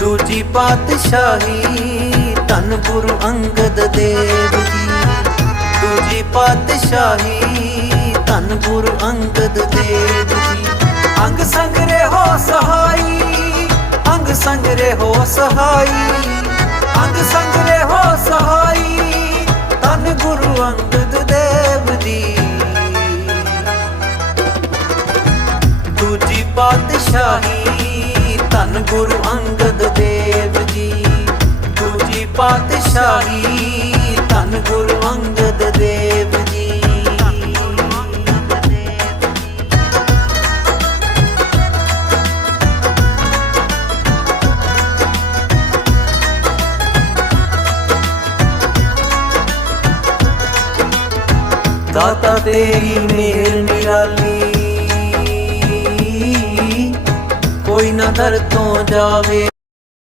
ਦੂਜੀ ਪਾਤਸ਼ਾਹੀ ਧੰਨ ਗੁਰੂ ਅੰਗਦ ਦੇਵ ਜੀ। ਦੂਜੀ ਪਾਤਸ਼ਾਹੀ ਧੰਨ ਗੁਰੂ ਅੰਗਦ ਦੇਵ ਜੀ। ਅੰਗ ਸੰਗ ਰਹੋ ਸਹਾਈ, ਅੰਗ ਸੰਗ ਰਹੋ ਸਹਾਈ। ਅੰਗ ਸੰਗ ਰਹੋ ਸਹਾਈ ਧੰਨ ਗੁਰੂ ਅੰਗਦ ਦੇਵ ਜੀ। ਦੂਜੀ ਪਾਤਸ਼ਾਹੀ ਧੰਨ ਗੁਰੂ ਅੰਗਦ ਪਾਤਸ਼ਾਹੀ ਧੰਨ ਗੁਰੂ ਅੰਗਦ ਦੇਵ ਜੀ ਦਾਤਾ ਤੇਰੀ ਮਿਹਰ ਨਿਰਾਲੀ ਕੋਈ ਨਾ ਦਰ ਤੋਂ ਜਾਵੇ